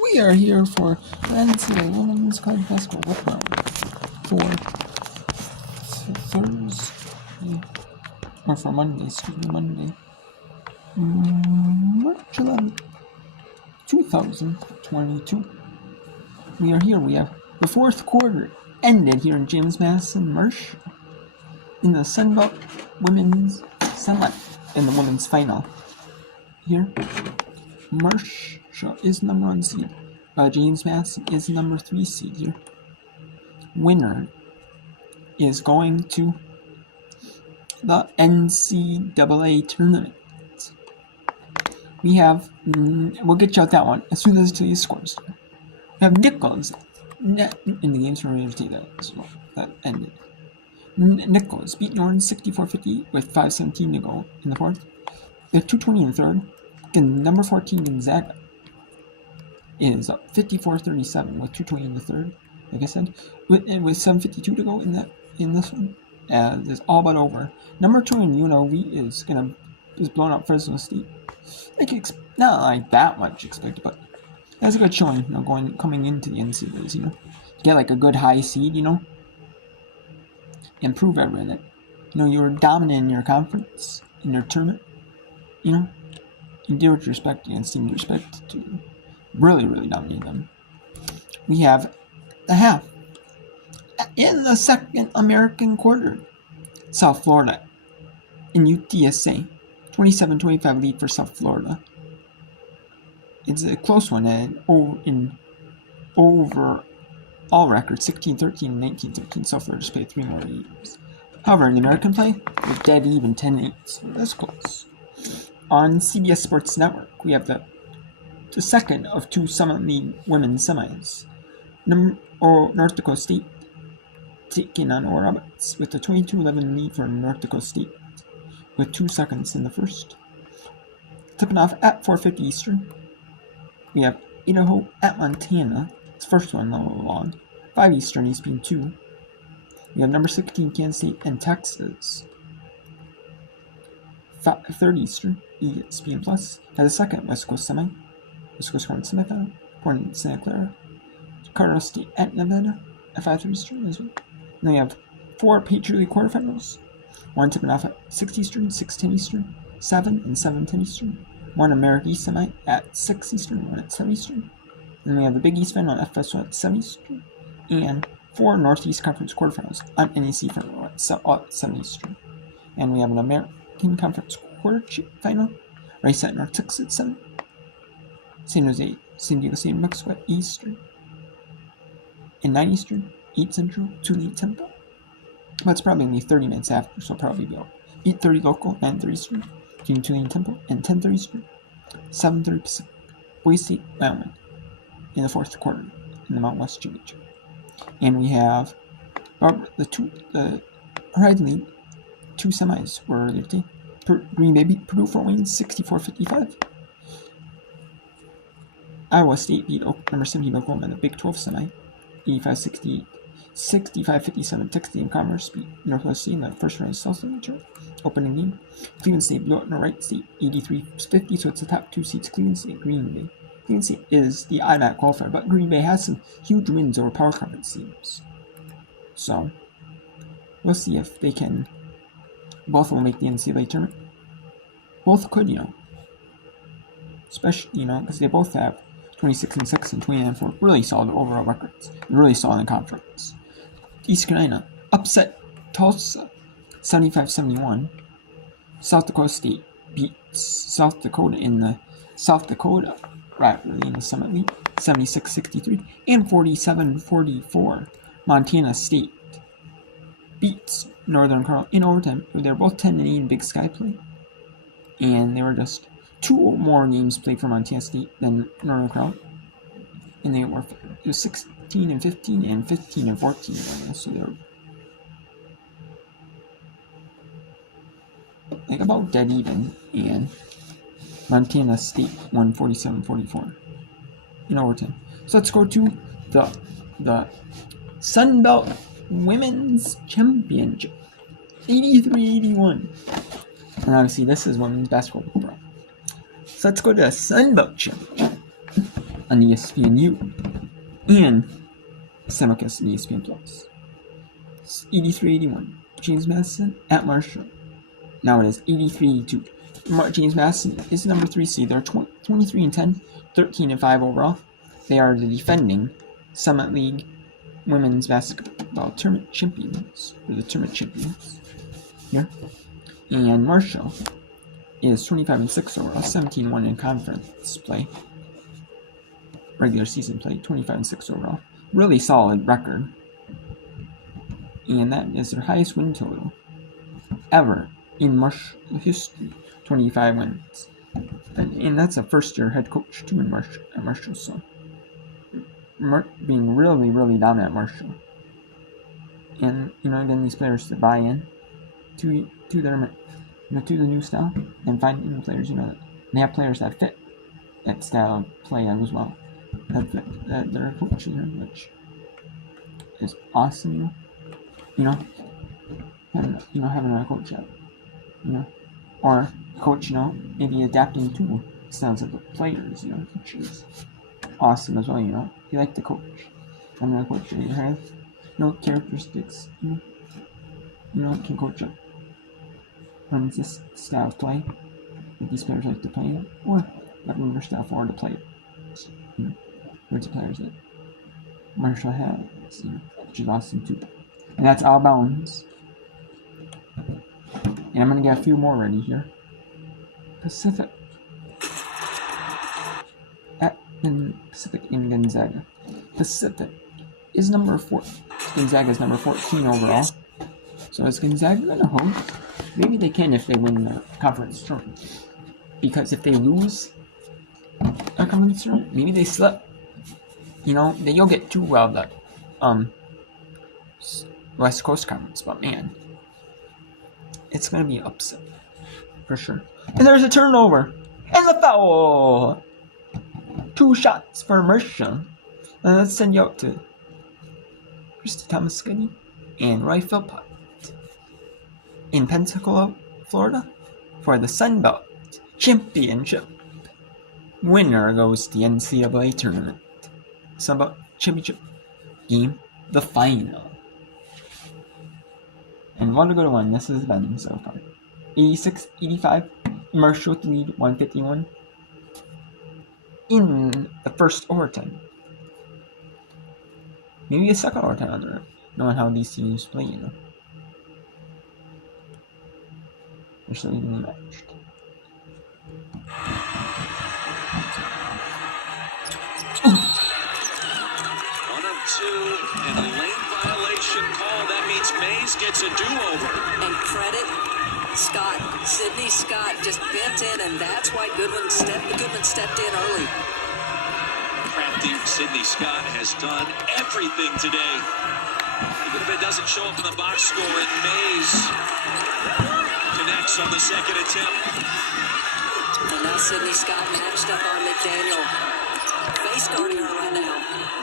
We are here for NCAA Women's College Basketball Whip Round for Thursday, or for Monday, Monday, March 11th, 2022. We are here. We have the fourth quarter ended here in James Madison Marshall in the Sun Belt Women's Semi, in the women's final. Here, Marshall is number 1 seed. James Madison is number 3 seed here. Winner is going to the NCAA tournament. We have, we'll get you out that one as soon as I tell you scores. We have Nichols in the games from ready to take that as well. That ended. Nichols beat Norton 64-50 with 5:17 to go in the fourth. We have 2:20 in the third. Again, number 14 Gonzaga is up 54-37 with 2:20 in the third. Like I said, with 7:52 to go in this one, it's all but over. Number 2 in UNLV is blowing up Fresno State. Not like that much expected, but that's a good showing. Coming into the NCAAs, get like a good high seed, and prove everyone that you were dominant in your conference, in your tournament. You did what you respect against teams you respect to really, really dominate them. We have the half. In the second American quarter, South Florida in UTSA, 27-25 lead for South Florida. It's a close one in over all records, 16-13 and 19-13. South Florida just played 3 more games. However, in the American play, we're dead even 10-8, so that's close. On CBS Sports Network, we have the second of 2 Summit League women's semis. North Dakota State taking on Oral Roberts with a 22-11 lead for North Dakota State with 2 seconds in the first. Tipping off at 4:50 Eastern, we have Idaho at Montana. It's first one along. 5 Eastern, ESPN 2. We have number 16 Kansas State and Texas. 5:30 Eastern, ESPN Plus has a second West Coast Conference semifinal. Portland, Santa Clara. Colorado State at Nevada at 5:30 Eastern as well. And then we have 4 Patriot League quarterfinals. One tipping off at 6 Eastern, 6:10 Eastern, 7 and 7:10 Eastern. One America East semi at 6 Eastern, 1 at 7 Eastern. Then we have the Big East final on FS1 at 7 Eastern. And 4 Northeast Conference quarterfinals on NEC final at 7 Eastern. And we have an American Conference quarter final. Rice at North Texas at 7. San Diego State, Mexico at Eastern. And 9 Eastern, 8 Central, 2 Lead Temple. But it's probably going to be 30 minutes after, so it'll probably be 8:30 local, 9:30 Eastern, between 2 Lead Temple, and 10:30 Eastern, 7:30 Pacific. Boise State, Wyoming, in the fourth quarter, in the Mountain West Championship. And we have the Horizon League, 2 semis were earlier today. Green Bay beat Purdue Fort Wayne 64-55. Iowa State beat number 17 Oklahoma in the Big 12 semi, 85-68. 65-57, Texas A&M Commerce beat Northwest State in the first round of South Tournament opening game. Cleveland State blew out Wright State 83-50, so it's the top 2 seeds, Cleveland State, Green Bay. Cleveland State is the automatic qualifier, but Green Bay has some huge wins over power conference teams. So, we'll see if they can, both will make the NCAA tournament. Both could, especially, because they both have 26-6 and 29-4, really solid overall records, really solid in conference. East Carolina upset Tulsa 75-71. South Dakota State beats South Dakota in the South Dakota rivalry in the Summit League 76-63 and 47-44. Montana State beats Northern Colorado in overtime. They're both 10-8 in Big Sky play, and they were just 2 more games played for Montana State than Northern Colorado, and it was 16-15 and 15-14. So they're like about dead even, and Montana State won 47-44 in overtime. So let's go to the Sun Belt Women's Championship, 83-81, and obviously this is women's basketball. So let's go to the Sun Belt Championship. on ESPNU and simulcast on ESPN Plus. 83-81. James Madison at Marshall. Now it is 83-82. James Madison is number 3 seed. They're 23-10, 13-5 overall. They are the defending Summit League women's basketball tournament champions, or the tournament champions here. And Marshall is 25-6 overall, 17-1 in conference play, regular season play, 25-6 overall. Really solid record. And that is their highest win total ever in Marshall history, 25 wins. And that's a first-year head coach too in at Marshall, so being really, really dominant at Marshall. And again, these players to buy in to their to the new style and find new players. They have players that fit that style of play as well. That they're coaching, which is awesome. Having a coach that, or coach, maybe adapting to styles of the players, which is awesome as well. You like the coach. I'm a coach that has characteristics, can coach up on this style of play that these players like to play, or have another style for the players. There's players that Marshall has, which is awesome too. And that's Out of Bounds. And I'm going to get a few more ready here. Pacific in Gonzaga. Pacific is number 4. Gonzaga is number 14 overall. So is Gonzaga going to host? Maybe they can if they win the conference tournament. Because if they lose a conference tournament, maybe they slip. Then you'll get 2 out of the West Coast Conference. But man, it's going to be an upset. For sure. And there's a turnover. And the foul! 2 shots for Marshall. And let's send you out to Christy Thomas-Skiddy and Roy Philpott in Pensacola, Florida for the Sun Belt Championship. Winner goes to the NCAA tournament. Sun Belt Championship game, the final. And what a good one this has been so far. 86-85, Marshall with the lead, 151 in the first overtime. Maybe a second overtime on there, knowing how these teams play, They're so evenly matched. One of 2 and a late violation call. That means Mays gets a do-over. And credit Scott, Sydney Scott just bent in, and that's why Goodwin stepped in early. Crafty Sydney Scott has done everything today. Even if it doesn't show up in the box score, and Mays connects on the second attempt. And now Sydney Scott matched up on McDaniel. Face guarding her right now.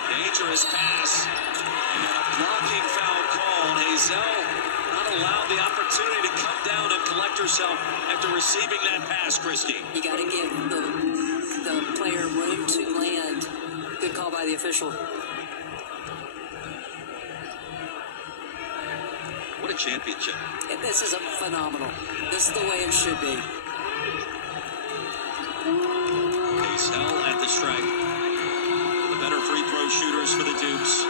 Dangerous pass. And a blocking foul call. Hazel not allowed the opportunity to come down and collect herself after receiving that pass, Christy. You got to give the player room to land. Good call by the official. What a championship. And this is phenomenal. This is the way it should be. Hazel at the strike. The better free throw shooters for the Dukes.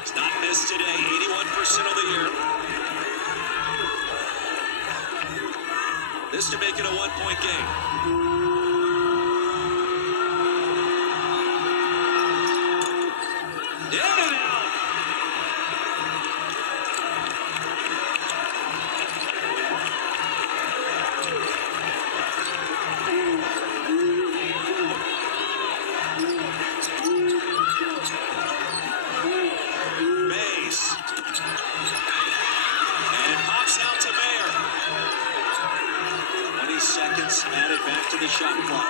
It's not missed today, 81% of the year. This to make it a 1-point game. In and out. Mays. And it pops out to Mayer. 20 seconds added back to the shot clock.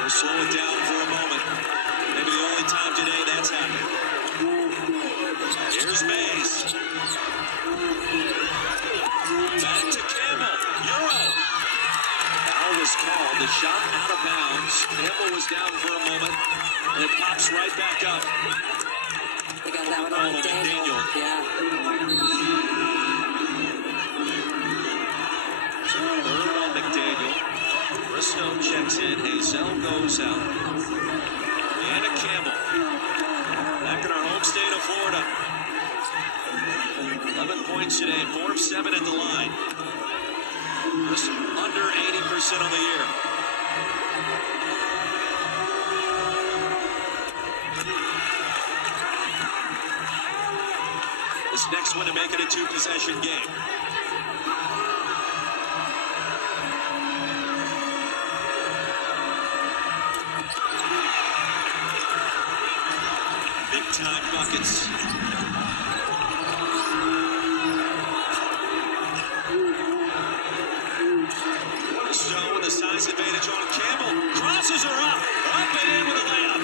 We'll slow it down for a moment. Maybe the only time today that's happened. Here's Mays. Back to Campbell. Euro. Foul was called. The shot out of bounds. Campbell Campbell was down for a moment, and it pops right back up. They got that one on McDaniel. Yeah. So third on McDaniel. Bristow checks in. Hazel goes out. Deanna Campbell. Back in our home state of Florida. 11 points today, 4 of 7 at the line. Just under 80% on the year. This next one to make it a 2-possession game. Big time buckets. Bristow with a size advantage on Campbell. Crosses her up and in with a layup.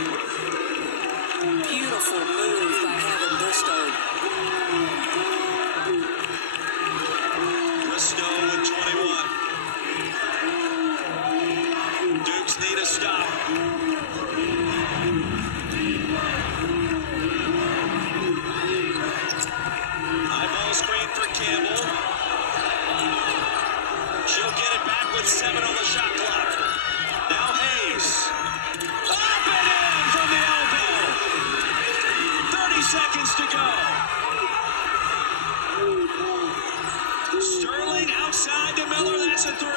Beautiful move by Heaven Bristow. Bristow with 21. Dukes need a stop. High ball screen for Campbell. She'll get it back with 7 on the shot clock. Now Hayes. Up and in from the elbow. 30 seconds to go. Sterling outside to Miller. That's a 3.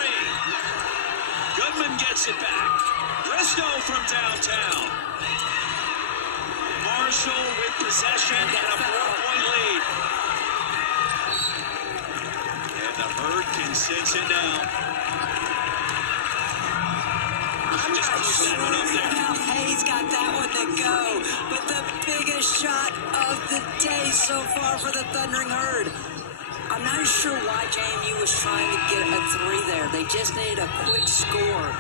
Goodman gets it back. Bristow from downtown. Marshall with possession and a 4-point lead. And the Herd can sense it now. Just push that one up there. How Hayes got that one to go, but the biggest shot of the day so far for the Thundering Herd. I'm not sure why JMU was trying to get a 3 there. They just needed a quick score.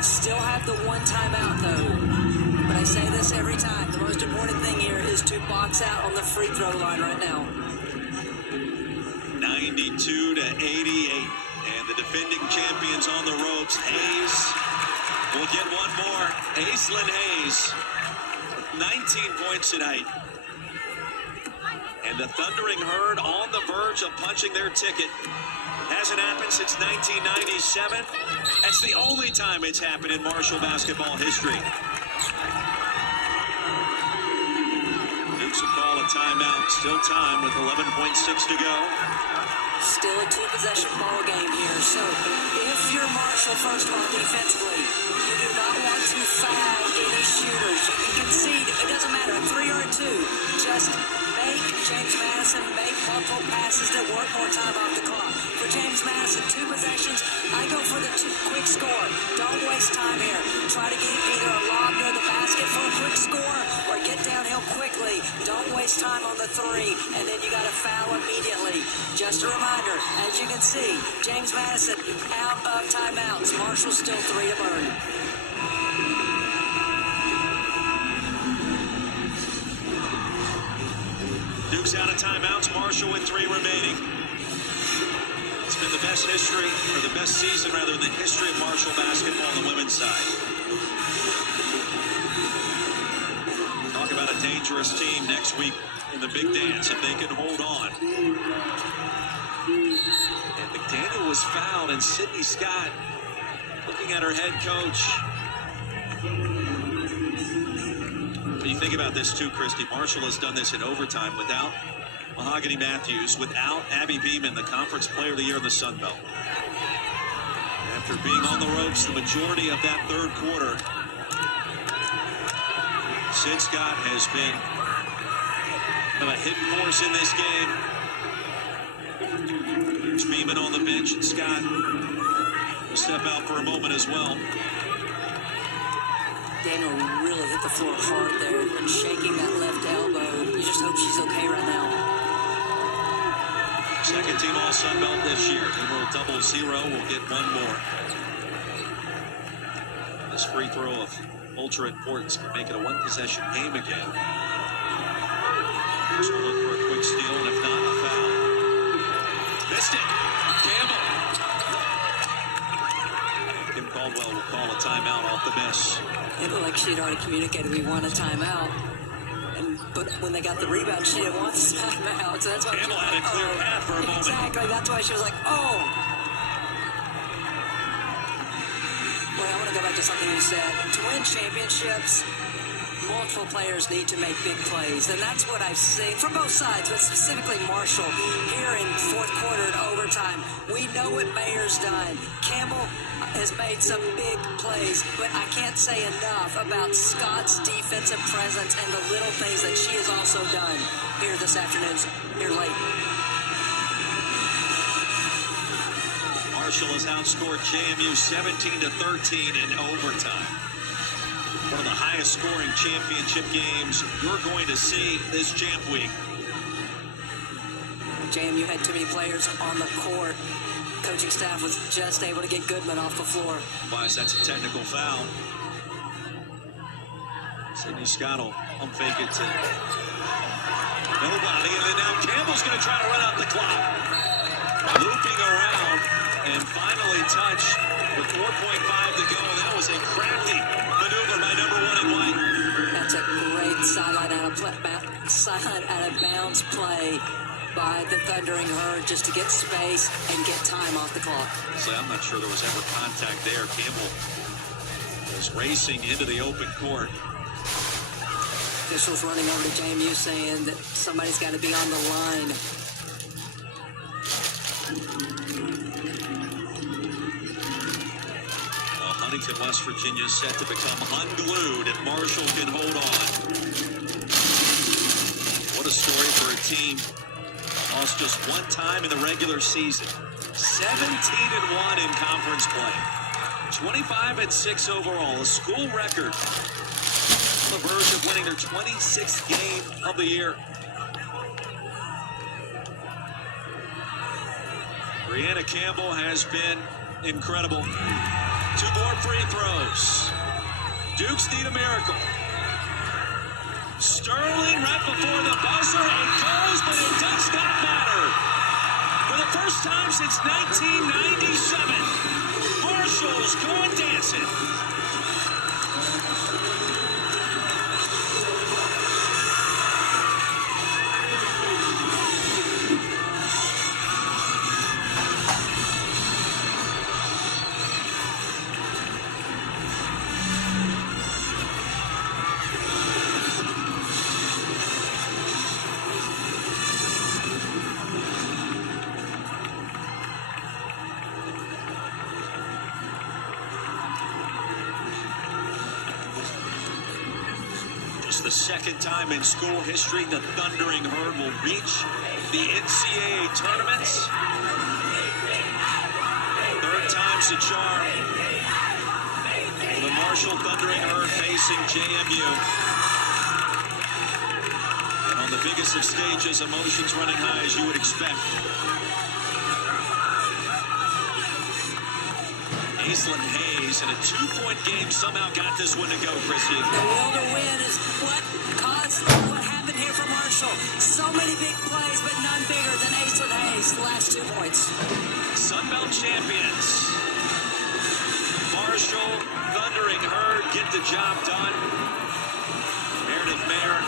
Still have the one timeout though. But I say this every time. The most important thing here is to box out on the free throw line right now. 92-88. And the defending champions on the ropes. Hayes will get one more. Aislinn Hayes, 19 points tonight. And the Thundering Herd on the verge of punching their ticket. Hasn't happened since 1997. That's the only time it's happened in Marshall basketball history. Dukes will call a timeout. Still time with 11.6 to go. Still a 2-possession ball game here. So if you're Marshall, first of all, defensively, you do not want to foul any shooters. You can concede. It doesn't matter, a 3 or a 2. Just make James Madison make multiple passes that work more time off the clock. For James Madison, 2 possessions, I go for the quick score. Don't waste time here. Try to get either a lob near the basket for a quick score or get downhill quickly. Don't waste time on the 3, and then you got to foul immediately. Just a reminder, as you can see, James Madison out of timeouts. Marshall still 3 to burn. Dukes out of timeouts. Marshall with 3 remaining. It's been the best history, or the best season rather, in the history of Marshall basketball on the women's side. Talk about a dangerous team next week in the big dance if they can hold on. And McDaniel was fouled, and Sydney Scott looking at her head coach. When you think about this too, Christy, Marshall has done this in overtime without Mahogany Matthews, without Abby Beeman, the Conference Player of the Year in the Sun Belt. After being on the ropes the majority of that third quarter, Sid Scott has been a hidden force in this game. Here's Beeman on the bench, and Scott will step out for a moment as well. Daniel really hit the floor hard there and shaking that left elbow. You just hope she's okay right now. Second team All Sun Belt this year. Numeral 00 will get one more. This free throw of ultra importance can make it a 1-possession game again. So we'll look for a quick steal, and if not, a foul. Missed it. Campbell. Kim Caldwell will call a timeout off the miss. It looked like she'd already communicated we want a timeout. But when they got the rebound, she didn't want the timeout. So that's why Campbell had a clear path for a moment. Exactly. That's why she was like, oh. Boy, I want to go back to something you said. To win championships, multiple players need to make big plays. And that's what I've seen from both sides, but specifically Marshall here in fourth quarter and overtime. We know what Mayer's done. Campbell has made some big plays, but I can't say enough about Scott's defensive presence and the little things that she has also done here this afternoon, here late. Marshall has outscored JMU 17-13 in overtime. One of the highest scoring championship games you're going to see this champ week. JMU had too many players on the court. Coaching staff was just able to get Goodman off the floor. Otherwise, that's a technical foul. Sydney Scott will pump fake it to nobody. And then now Campbell's going to try to run out the clock. Looping around and finally touch with 4.5 to go. That was a crafty maneuver by number 1 in white. That's a great sideline out of bounds play by the Thundering Herd just to get space and get time off the clock. So I'm not sure there was ever contact there. Campbell was racing into the open court. Officials running over to JMU saying that somebody's got to be on the line. Well, Huntington, West Virginia is set to become unglued if Marshall can hold on. What a story for a team. Lost just one time in the regular season. 17-1 in conference play. 25-6 overall, a school record. On the verge of winning their 26th game of the year. Brianna Campbell has been incredible. 2 more free throws. Dukes need a miracle. Sterling right before the buzzer. It goes, but it does not matter. For the first time since 1997, Marshall's going dancing. The second time in school history the Thundering Herd will reach the NCAA tournaments. Third time's the charm for the Marshall Thundering Herd facing JMU. And on the biggest of stages, emotions running high as you would expect. Aislinn Hayes in a 2-point game somehow got this one to go, Chrissy. The will to win is what caused what happened here for Marshall. So many big plays, but none bigger than Aislinn Hayes. The last 2 points. Sunbelt champions. Marshall, Thundering Herd get the job done. Meredith Mayer,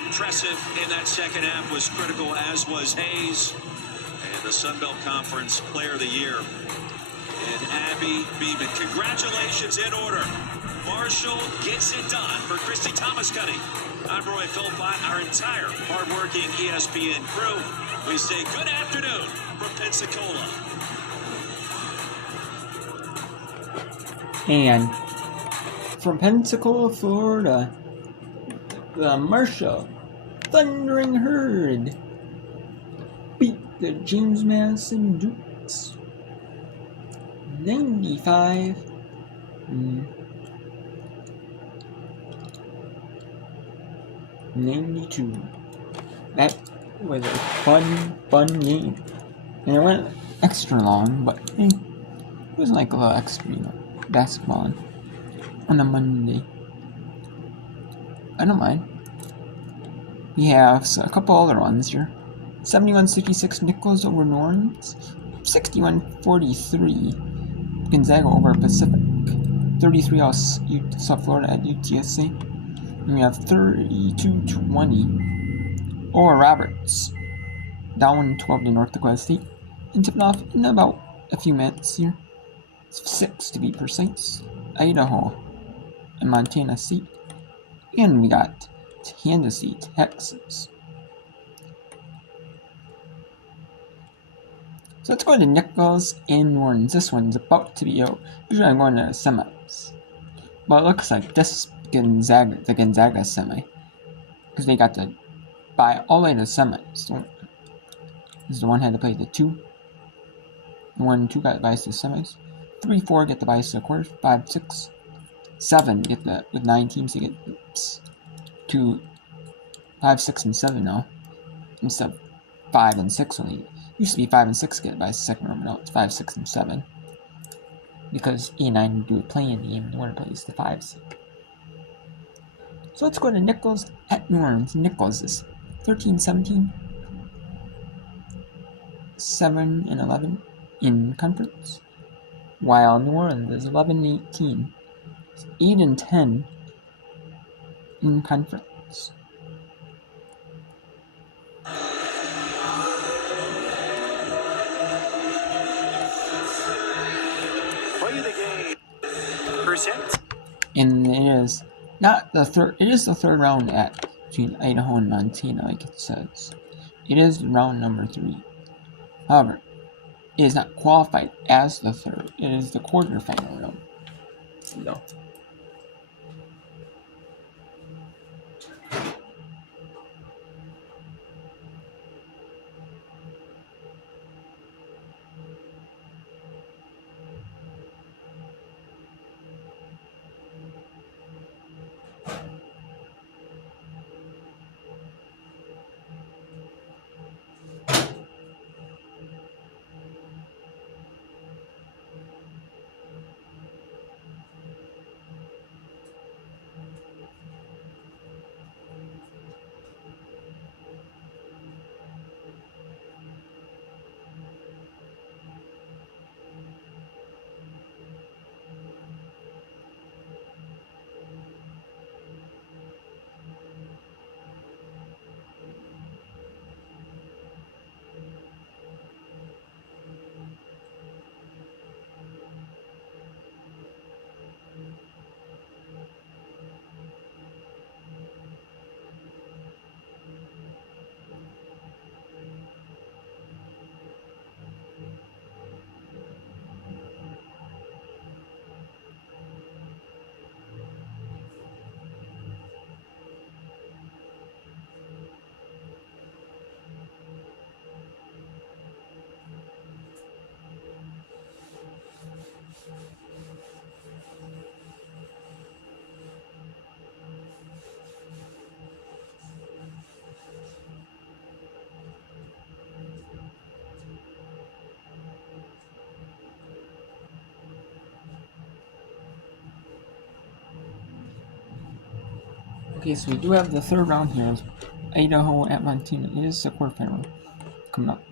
impressive in that second half, was critical, as was Hayes. And the Sunbelt Conference Player of the Year. And Abby Beeman. Congratulations in order. Marshall gets it done. For Christy Thomas-Cuddy, I'm Roy Philpott, our entire hardworking ESPN crew. We say good afternoon from Pensacola. And from Pensacola, Florida, the Marshall Thundering Herd beat the James Madison Dukes 95 92. That was a fun game. And it went extra long, but hey, it wasn't like a little extra, basketball on a Monday. I don't mind. We have a couple other ones here. 71-66 Nichols over Norns. 61-43 Gonzaga over Pacific. 33 all South Florida at UTSA. And we have 32-20 Oral Roberts down 12 to North Dakota State. And tipping off in about a few minutes here. 6 to be precise. Idaho and Montana State. And we got Tennessee, Texas. So let's go to Nichols and New Orleans. This one's about to be out. Usually I'm going to semis. But it looks like this Gonzaga, the Gonzaga semi. Because they got to buy all the way to semis. This is the one had to play the 2. The 1 and 2 got the buys to semis. 3, 4 get the buys to the quarters. 5, 6, 7 get the, with 9 teams, they get to 5, 6, and 7 now. Instead of 5 and 6 only. Used to be 5 and 6 get by the second round, now it's 5, 6, and 7. Because A9 do a play-in game, and the winner plays the 5 seed. So let's go to Nichols at New Orleans. Nichols is 13-17, 7-11 in conference, while New Orleans is 11-18, 8-10 in conference. And it is not the third. It is the third round at between Idaho and Montana, like it says. It is round number 3. However, it is not qualified as the third. It is the quarterfinal round. No. Okay, so we do have the third round here. Idaho at Montana. It is the quarterfinal coming up.